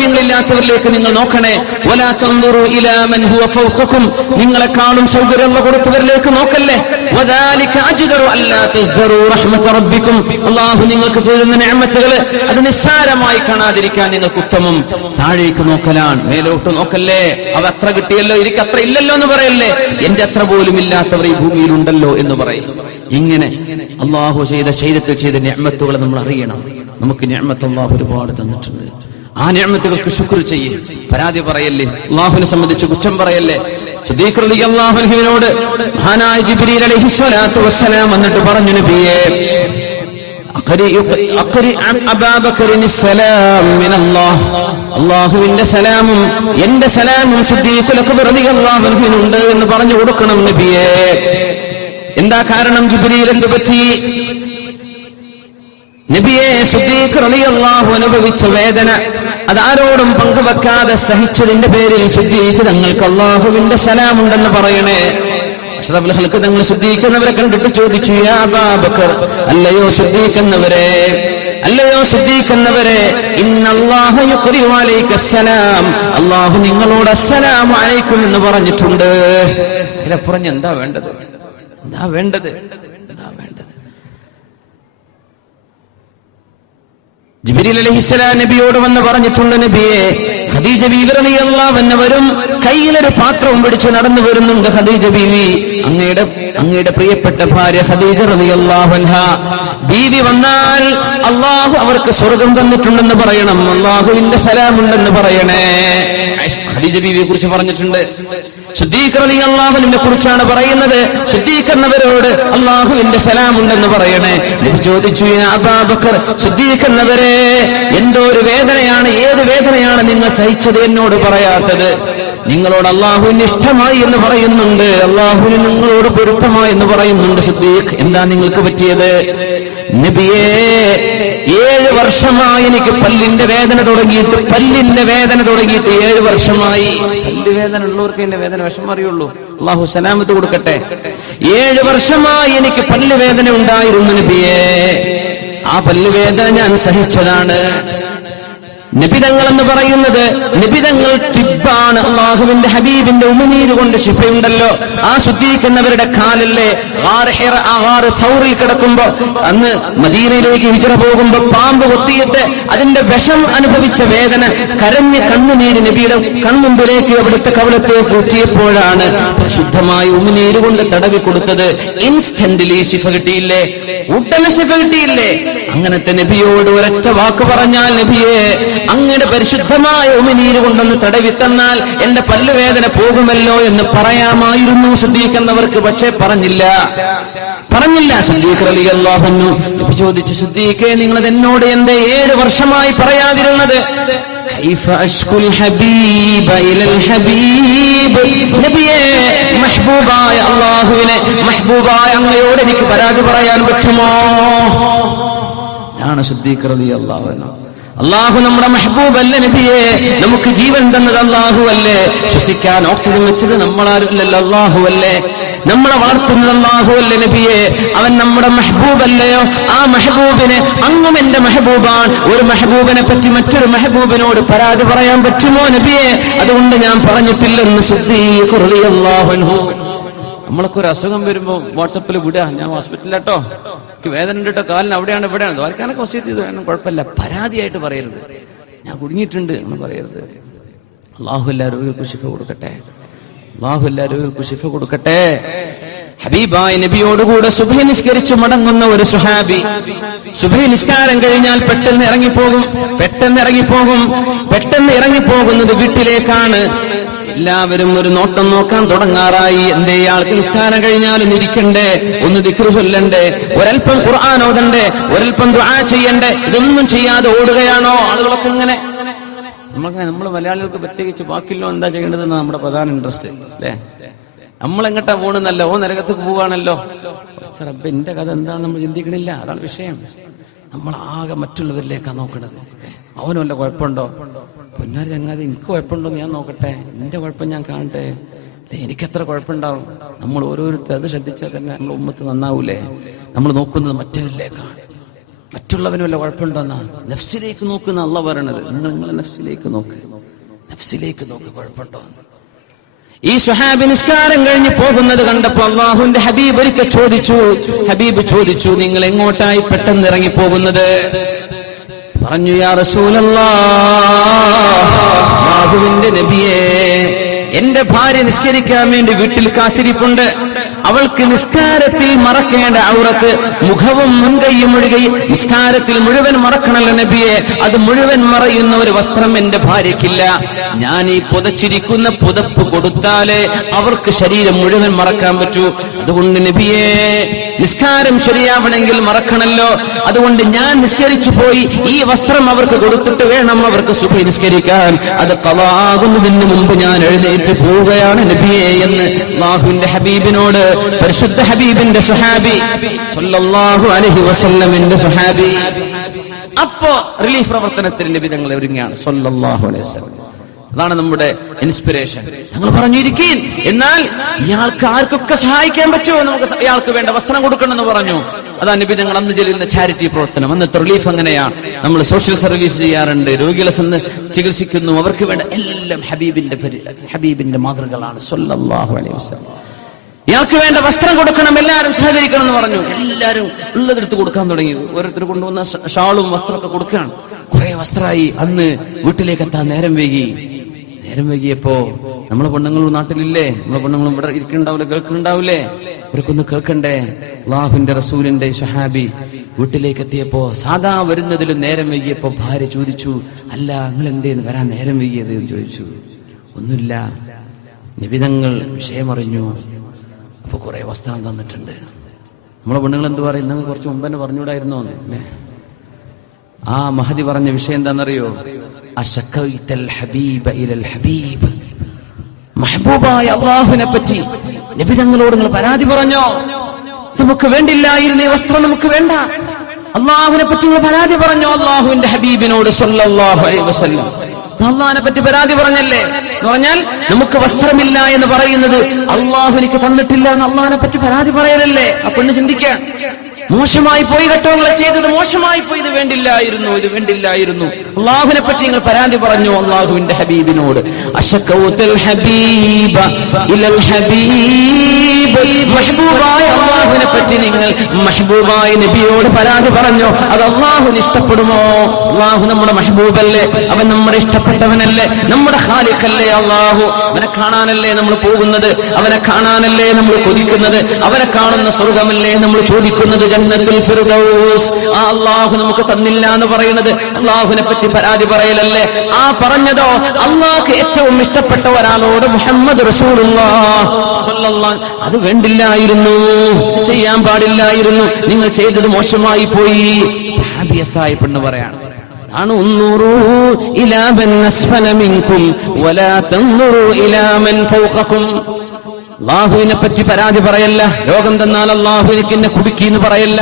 സൗകര്യങ്ങളില്ലാത്തവരിലേക്ക് നിങ്ങൾ നോക്കണേ. വലാ തൻദുറു ഇലാ മൻ ഹുവ ഫൗഖകും, നിങ്ങളെക്കാളും സൗകര്യമുള്ള കൊടുത്തവരിലേക്ക് നോക്കല്ലേ. വദാലിക അജ്ദറു അല്ലാ തസ്ദറു റഹ്മത റബ്ബിക്കും, അല്ലാഹു നിങ്ങൾക്ക് ചെയ്യുന്ന നിഅമത്തുകൾ അത് നിസ്സാരമായി കാണാതിരിക്കാൻ നിങ്ങൾക്ക് ഉത്തമം താഴേക്ക് നോക്കലാണ്, മേലോട്ട് നോക്കല്ലേ. അവ അത്ര കിട്ടിയല്ലോ, എനിക്ക് അത്ര ഇല്ലല്ലോ എന്ന് പറയല്ലേ. എന്റെ അത്ര പോലും ഇല്ലാത്തവർ ഈ ഭൂമിയിലുണ്ടല്ലോ എന്ന് പറയും. ഇങ്ങനെ അല്ലാഹു ചെയ്ത നിഅമത്തുകൾ നമ്മൾ അറിയണം. നമുക്ക് നിഅമത്ത് അല്ലാഹു ഒരുപാട് തന്നിട്ടുണ്ട്. ആ നിഅമത്തുകൾക്ക് ശുക്ർ ചെയ്യേ, പരാതി പറയല്ലേ, അല്ലാഹുവിനെ സംബന്ധിച്ച് കുറ്റം പറയല്ലേ. സിദ്ദീഖ് റളിയല്ലാഹു അൻഹുവിനോട് മഹാനായ ജിബ്രീൽ അലൈഹിസ്സലാത്തു വസ്സലാം എന്നിട്ട് പറഞ്ഞു, നബിയേ അല്ലാഹുവിന്റെ സലാമും എന്റെ സലാമും സിദ്ദീഖുൽ അക്ബർ റളിയല്ലാഹു അൻഹുവിനുണ്ട് എന്ന് പറഞ്ഞു കൊടുക്കണം നബിയേ. എന്താ കാരണം? ജിബ്രീൽ എന്ത് പറ്റി? നബിയെ സിദ്ദീഖ് റളിയല്ലാഹു അനുഭവിച്ച വേദന അതാരോടും പങ്കുവെക്കാതെ സഹിച്ചതിന്റെ പേരിൽ സിദ്ദീഖ് തങ്ങൾക്ക് അല്ലാഹുവിന്റെ സലാമുണ്ടെന്ന് പറയണേ. അഷ്റഫുൽ ഖൽഖ് തങ്ങൾ സിദ്ദീഖ് എന്നവരെ കണ്ടിട്ട് ചോദിച്ചു, യാ അബൂബക്കർ, അല്ലയോ സിദ്ദീഖ് എന്നവരെ, അല്ലയോ സിദ്ദീഖ് എന്നവരെ, ഇന്നല്ലാഹ യുഖ്രി അലൈക അസ്സലാം, അല്ലാഹു നിങ്ങളോട് അസ്സലാമു അലൈക്കും എന്ന് പറഞ്ഞിട്ടുണ്ട്. ഇതിലപ്പുറം എന്താ വേണ്ടത്? എന്താ വേണ്ടത്? ജിബ്രീൽ അലൈഹിസ്സലാം നബിയോട് വന്ന് പറഞ്ഞിട്ടുണ്ട്, നബിയെ ഖദീജ ബീവി റളിയല്ലാഹു അൻഹ വരും, കയ്യിലൊരു പാത്രവും പിടിച്ച് നടന്നു വരുന്നുണ്ട്. ഖദീജ ബീവി, അങ്ങയുടെ പ്രിയപ്പെട്ട ഭാര്യ ഖദീജ റളിയല്ലാഹു അൻഹ ബീവി വന്നാൽ അല്ലാഹു അവർക്ക് സ്വർഗം തന്നിട്ടുണ്ടെന്ന് പറയണം, അല്ലാഹുവിന്റെ സലാമുണ്ടെന്ന് പറയണേ. ഖദീജ ബീവിയെ കുറിച്ച് പറഞ്ഞിട്ടുണ്ട്. സിദ്ദീഖ് റളിയല്ലാഹു അൻഹുവിനെ കുറിച്ചാണ് പറയുന്നത്. സിദ്ദീഖ് എന്നവരോട് അല്ലാഹുവിന്റെ സലാമുണ്ടെന്ന് പറയണേ. ചോദിച്ചു, യാ അബൂബക്കർ, സിദ്ദീഖ് എന്നവരെ, എന്തോ ഒരു വേദനയാണ്, ഏത് വേദനയാണ് നിങ്ങൾ സഹിച്ചത് എന്നോട് പറയാത്തത്? നിങ്ങളോട് അല്ലാഹുവിന് ഇഷ്ടമായി എന്ന് പറയുന്നുണ്ട്, അല്ലാഹുവിന് നിങ്ങളോട് പൊരുത്തമായി എന്ന് പറയുന്നുണ്ട്. സിദ്ദീഖ്, എന്താ നിങ്ങൾക്ക് പറ്റിയത്? നബിയേ 7 വർഷമായി എനിക്ക് പല്ലിന്റെ വേദന തുടങ്ങിയിട്ട് 7 വർഷമായി. പല്ല് വേദന ഉള്ളവർക്ക് എന്റെ വേദന വിഷമം അറിയുള്ളൂ. അല്ലാഹു സലാമത്ത് കൊടുക്കട്ടെ. 7 വർഷമായി എനിക്ക് പല്ല് വേദന ഉണ്ടായിരുന്നു നബിയേ. ആ പല്ല് വേദന ഞാൻ സഹിച്ചതാണ്. നബിതങ്ങൾ എന്ന് പറയുന്നത്, നബിതങ്ങൾ തിബ്ബാണ്. അല്ലാഹുവിന്റെ ഹബീബിന്റെ ഉമിനീര് കൊണ്ട് ശിഫയുണ്ടല്ലോ. ആ ശുദ്ധീകരിക്കുന്നവരുടെ കാലല്ലേ ഗാർ സൗറിൽ കിടക്കുമ്പോ, അന്ന് മദീനയിലേക്ക് ഹിജ്റ പോകുമ്പോ പാമ്പ് കൊത്തിയിട്ട് അതിന്റെ വിഷം അനുഭവിച്ച വേദന കരഞ്ഞ് കണ്ണുനീര് നബിയുടെ കൺമുമ്പിലേക്ക് അവിടുത്തെ കവളത്തേക്ക് ഊറ്റിയപ്പോഴാണ് ശുദ്ധമായ ഉമിനീര് കൊണ്ട് തടവി കൊടുത്തത്. ഇൻസ്റ്റന്റിലി ശിഫ കിട്ടിയില്ലേ? ഉടനെ ശിഫ കിട്ടിയില്ലേ? അങ്ങനത്തെ നബിയോട് ഒരൊറ്റ വാക്ക് പറഞ്ഞാൽ, നബിയെ അങ്ങയുടെ പരിശുദ്ധമായ ഉമിനീര് കൊണ്ടൊന്ന് തടവി തന്നാൽ എന്റെ പല്ലുവേദന പോകുമല്ലോ എന്ന് പറയാമായിരുന്നു സിദ്ദീഖ് എന്നവർക്ക്. പക്ഷേ പറഞ്ഞില്ല. സിദ്ദീഖ് റളിയല്ലാഹു അൻഹു നബി ചോദിച്ചു, സിദ്ദീഖേ, നിങ്ങളത് എന്നോട് എന്തേ 7 വർഷമായി പറയാതിരുന്നത്? കൈഫ അഷ്കുൽ ഹബീബ ഇലൽ ഹബീബ്, നബിയേ മഹ്ബൂബായ അല്ലാഹുവിനെ, മഹ്ബൂബായ അങ്ങയോട് എനിക്ക് പരാതി പറയാൻ പറ്റുമോ? ആണ് സിദ്ദീഖ് റളിയല്ലാഹു അൻഹു. അല്ലാഹു നമ്മുടെ മെഹബൂബല്ലേ നബിയെ? നമുക്ക് ജീവൻ തന്നത് അല്ലാഹു അല്ലേ? ശ്വസിക്കാൻ ഓക്സിജൻ വെച്ചത് നമ്മളാരുമില്ലല്ലോ, അല്ലാഹു അല്ലേ? നമ്മളെ വളർത്തുന്നത് അല്ലാഹു അല്ലേ നബിയെ? അവൻ നമ്മുടെ മെഹബൂബല്ലയോ? ആ മെഹബൂബിന് അങ്ങും എന്റെ മെഹബൂബാണ്. ഒരു മെഹബൂബിനെ പറ്റി മറ്റൊരു മെഹബൂബിനോട് പരാതി പറയാൻ പറ്റുമോ നബിയെ? അതുകൊണ്ട് ഞാൻ പറഞ്ഞിട്ടില്ലെന്ന് സിദ്ദീഖ് റളിയല്ലാഹു അൻഹു. നമ്മളൊക്കെ ഒരു അസുഖം വരുമ്പോൾ വാട്സപ്പിൽ വിടുക, ഞാൻ ഹോസ്പിറ്റലിലാട്ടോ, എനിക്ക് വേദന ഉണ്ട് കേട്ടോ, കാലിന് അവിടെയാണ് ഇവിടെയാണ്, ദ്വാരക്കാനൊക്കെ വസിയത്ത് ചെയ്ത് വേണം, കുഴപ്പമില്ല. പരാതിയായിട്ട് പറയരുത്, ഞാൻ കുടുങ്ങിയിട്ടുണ്ട് എന്ന് പറയരുത്. അല്ലാഹു എല്ലാവരും ശിഫ കൊടുക്കട്ടെ. അല്ലാഹു എല്ലാവരും ശിഫ കൊടുക്കട്ടെ. ഹബീബായ നബിയോടുകൂടെ സുബ്ഹി നിസ്കരിച്ച് മടങ്ങുന്ന ഒരു സുഹാബി, സുബ്ഹി നിസ്കാരം കഴിഞ്ഞാൽ പെട്ടെന്ന് ഇറങ്ങിപ്പോകുന്നത് വീട്ടിലേക്കാണ്. എല്ലാവരും ഒരു നോട്ടം നോക്കാൻ തുടങ്ങാറായി. എന്തേ ഇയാൾക്ക് നിസ്കാരം കഴിഞ്ഞാലും ഇരിക്കണ്ടേ, ഒന്ന് ദിക്റ് ചൊല്ലണ്ടേ, ഒരൽപ്പം ഖുർആൻ ഓതണ്ടേ, ഒരൽപ്പം ദുആ ചെയ്യണ്ടേ? ഇതൊന്നും ചെയ്യാതെ ഓടുകയാണോ ആളുകളൊക്കെ? ഇങ്ങനെ നമ്മൾ മലയാളികൾക്ക് പ്രത്യേകിച്ച് ബാക്കില്ലോ എന്താ ചെയ്യേണ്ടതെന്ന് നമ്മുടെ പ്രധാന ഇൻട്രസ്റ്റ് അല്ലേ? നമ്മളെങ്ങട്ടാ പോകണമെന്നല്ല, നരകത്തേക്ക് പോവുകയാണല്ലോ. റബ്ബേ, എന്റെ കഥ എന്താണെന്ന് നമ്മൾ ചിന്തിക്കണില്ല. അതാണ് വിഷയം. നമ്മളാകെ മറ്റുള്ളവരിലേക്കാണ് നോക്കണത്. അവന് വല്ല കുഴപ്പമുണ്ടോ? പൊന്നാരി ചങ്ങാതി, എനിക്ക് കുഴപ്പമുണ്ടോ ഞാൻ നോക്കട്ടെ, എന്റെ കുഴപ്പം ഞാൻ കാണട്ടെ, എനിക്കെത്ര കുഴപ്പമുണ്ടാവും? നമ്മൾ ഓരോരുത്തർ അത് ശ്രദ്ധിച്ചാൽ തന്നെ നമ്മൾ ഉമ്മത്ത് നന്നാവൂലേ? നമ്മൾ നോക്കുന്നത് മറ്റവരിലേക്കാണ്. മറ്റുള്ളവന് വല്ല കുഴപ്പമുണ്ടോന്നാ? നഫ്സിലേക്ക് നോക്കുന്ന അള്ളാഹ് പറയണത്. നിങ്ങൾ നഫ്സിലേക്ക് നോക്ക്, നഫ്സിലേക്ക് നോക്ക്, കുഴപ്പമുണ്ടോ? ഈ സ്വഹാബി നിസ്കാരം കഴിഞ്ഞ് പോകുന്നത് കണ്ടപ്പോ അല്ലാഹുവിന്റെ ഹബീബ് ഒരിക്കൽ ചോദിച്ചു, നിങ്ങൾ എങ്ങോട്ടായി പെട്ടെന്ന് ഇറങ്ങിപ്പോകുന്നത്? പറഞ്ഞു, യാ റസൂലല്ലാഹ്, അല്ലാഹുവിന്റെ നബിയേ, എന്റെ ഭാര്യ നിസ്കരിക്കാൻ വേണ്ടി വീട്ടിൽ കാത്തിരിപ്പുണ്ട്. അവൾക്ക് നിസ്കാരത്തിൽ മറക്കേണ്ട ഔറത്ത് മുഖവും മുൻകൈയും ഒഴികെ നിസ്കാരത്തിൽ മുഴുവൻ മറക്കണല്ലോ നബിയെ. അത് മുഴുവൻ മറയുന്ന ഒരു വസ്ത്രം എന്റെ ഭാര്യയ്ക്കില്ല. ഞാൻ ഈ പുതച്ചിരിക്കുന്ന പുതപ്പ് കൊടുത്താലേ അവർക്ക് ശരീരം മുഴുവൻ മറക്കാൻ പറ്റൂ. അതുകൊണ്ട് നബിയെ, നിസ്കാരം ശരിയാവണമെങ്കിൽ മറക്കണല്ലോ. അതുകൊണ്ട് ഞാൻ നിസ്കരിച്ചു പോയി ഈ വസ്ത്രം അവർക്ക് കൊടുത്തിട്ട് വേണം അവർക്ക് സുബഹി നിസ്കരിക്കാൻ. അത് ഖളാകുന്നതിന് മുമ്പ് ഞാൻ എഴുന്നേറ്റ് പോവുകയാണ് നബിയെ എന്ന് അല്ലാഹുവിന്റെ ഹബീബിനോട്, പരിശുദ്ധ ഹബീബിന്റെ സ്വഹാബി സല്ലല്ലാഹു അലൈഹി വസല്ലമിന്റെ സ്വഹാബി. അപ്പോ റിലീഫ് പ്രവർത്തനത്തിന് നബി തങ്ങൾ ഒരുങ്ങിയാണ് സല്ലല്ലാഹു അലൈഹി വസല്ലം. അതാണ് നമ്മുടെ ഇൻസ്പിറേഷൻ. ഞങ്ങൾ പറഞ്ഞിരിക്കും, എന്നാൽ ഇയാൾക്ക് ആർക്കൊക്കെ സഹായിക്കാൻ പറ്റുമോ, നമുക്ക് ഇയാൾക്ക് വേണ്ട വസ്ത്രം കൊടുക്കണമെന്ന് പറഞ്ഞു. അതാ നബി ഞങ്ങൾ അന്ന് ചെയ്യുന്ന ചാരിറ്റി പ്രവർത്തനം. അന്നത്തെ റിലീഫ് അങ്ങനെയാണ്. നമ്മൾ സോഷ്യൽ സർവീസ് ചെയ്യാറുണ്ട്, രോഗികളെ ചികിത്സിക്കുന്നു, അവർക്ക് വേണ്ട എല്ലാം ഹബീബിന്റെ മാതൃകളാണ് സല്ലല്ലാഹു അലൈഹി വസല്ലം. ഇയാൾക്ക് വേണ്ട വസ്ത്രം കൊടുക്കണം, എല്ലാവരും സഹകരിക്കണം എന്ന് പറഞ്ഞു. എല്ലാവരും ഉള്ളതെടുത്ത് കൊടുക്കാൻ തുടങ്ങി. ഓരോരുത്തർ കൊണ്ടുവന്ന ഷാളും വസ്ത്രമൊക്കെ കൊടുക്കുകയാണ്. കുറെ വസ്ത്രമായി. അന്ന് വീട്ടിലേക്ക് എത്താൻ നേരം വൈകിയപ്പോ നമ്മളെ പെണ്ണുങ്ങളും നാട്ടിലില്ലേ, നമ്മളെ പെണ്ണുങ്ങളും ഇവിടെ ഇരിക്കുന്നുണ്ടാവില്ലേ, കേൾക്കുന്നുണ്ടാവില്ലേ, ഇവർക്കൊന്ന് കേൾക്കണ്ടേ. അല്ലാഹുവിന്റെ റസൂലിന്റെ സ്വഹാബി വീട്ടിലേക്ക് എത്തിയപ്പോ സാധാ വരുന്നതിലും നേരം വൈകിയപ്പോ ഭാര്യ ചോദിച്ചു, അല്ല നിങ്ങൾ എന്തേന്ന് വരാൻ നേരം വൈകിയത് എന്ന് ചോദിച്ചു. ഒന്നുമില്ല, നിബിധങ്ങൾ വിഷയമറിഞ്ഞു. അപ്പൊ കുറെ വസ്ത്രം തന്നിട്ടുണ്ട്. നമ്മളെ പെണ്ണുങ്ങൾ എന്ത് പറയും, നിങ്ങൾ കുറച്ച് മുമ്പ് തന്നെ പറഞ്ഞുകൂടായിരുന്നോ എന്ന്. ആ മഹദി പറഞ്ഞ വിഷയം എന്താണെന്നറിയോ? അശക്കൈതൽ ഹബീബ ഇലൽ ഹബീബ്, മഹബൂബായ അല്ലാഹുവിനെ പറ്റി നബി തങ്ങളോട് നിങ്ങൾ പരാതി പറഞ്ഞോ? നമുക്ക് വേണ്ടില്ലായിരുന്നു ഈ വസ്ത്രം, നമുക്ക് വേണ്ട. അല്ലാഹുവിനെ പറ്റി നിങ്ങൾ പരാതി പറഞ്ഞോ? അല്ലാഹുവിന്റെ ഹബീബിനോട് സല്ലല്ലാഹു അലൈഹി വസല്ലം അള്ളാഹിനെ പറ്റി പരാതി പറഞ്ഞല്ലേ എന്ന് പറഞ്ഞാൽ, നമുക്ക് വസ്ത്രമില്ല എന്ന് പറയുന്നത് അള്ളാഹു എനിക്ക് തന്നിട്ടില്ല എന്ന് അള്ളാഹിനെ പറ്റി പരാതി പറയലല്ലേ? ആ പെണ്ണ് ചിന്തിക്കാൻ, മോശമായി പോയി കേട്ടോ, നിങ്ങൾ ചെയ്തത് മോശമായി പോയി, ഇത് വേണ്ടില്ലായിരുന്നു. അള്ളാഹുവിനെ പറ്റി നിങ്ങൾ പരാതി പറഞ്ഞു അള്ളാഹുവിന്റെ ഹബീബിനോട്. അശകൗതൽ ഹബീബ ഇലൽ ഹബീബ്, മഹബൂബായ അള്ളാഹുവിനെ പറ്റി നിങ്ങൾ മഹബൂബായ നബിയോട് പരാതി പറഞ്ഞു. അത് അള്ളാഹുവിന് ഇഷ്ടപ്പെടുമോ? അള്ളാഹു നമ്മുടെ മഹബൂബല്ലേ, അവൻ നമ്മുടെ ഇഷ്ടപ്പെട്ടവനല്ലേ, നമ്മുടെ ഖാലിഖല്ലേ അള്ളാഹു. അവനെ കാണാനല്ലേ നമ്മൾ പോകുന്നത്, അവനെ കാണാനല്ലേ നമ്മൾ കൊതിക്കുന്നത്, അവനെ കാണുന്ന സ്വർഗമല്ലേ നമ്മൾ ചോദിക്കുന്നത്, ജന്നത്തുൽ ഫിർദൗസ്. ആ അള്ളാഹു നമുക്ക് തന്നില്ല എന്ന് പറയുന്നത് അള്ളാഹുവിനെ പറ്റി പരാതി പറയലല്ലേ? ആ പറഞ്ഞതോ അള്ളാഹ്ക്ക് ഏറ്റവും ഇഷ്ടപ്പെട്ട ഒരാളോട്, മുഹമ്മദ് റസൂലുള്ളാഹ് സ്വല്ലല്ലാഹു, അത് വേണ്ടില്ലായിരുന്നു, ചെയ്യാൻ പാടില്ലായിരുന്നു, നിങ്ങൾ ചെയ്തത് മോശമായി പോയി. സഹാബിയത്തായ പെണ്ണ് പറയാണ്, ഉൻദുറൂ ഇലാ മൻ അസ്ഫല മിൻകും വലാ തൻദുറൂ ഇലാ മൻ ഫൗഖകും. അല്ലാഹുവിനെ പറ്റി പരാതി പറയല്ല, രോഗം തന്നാൽ അല്ലാഹു എനിക്ക് എന്നെ കുടുക്കി എന്ന് പറയല്ല.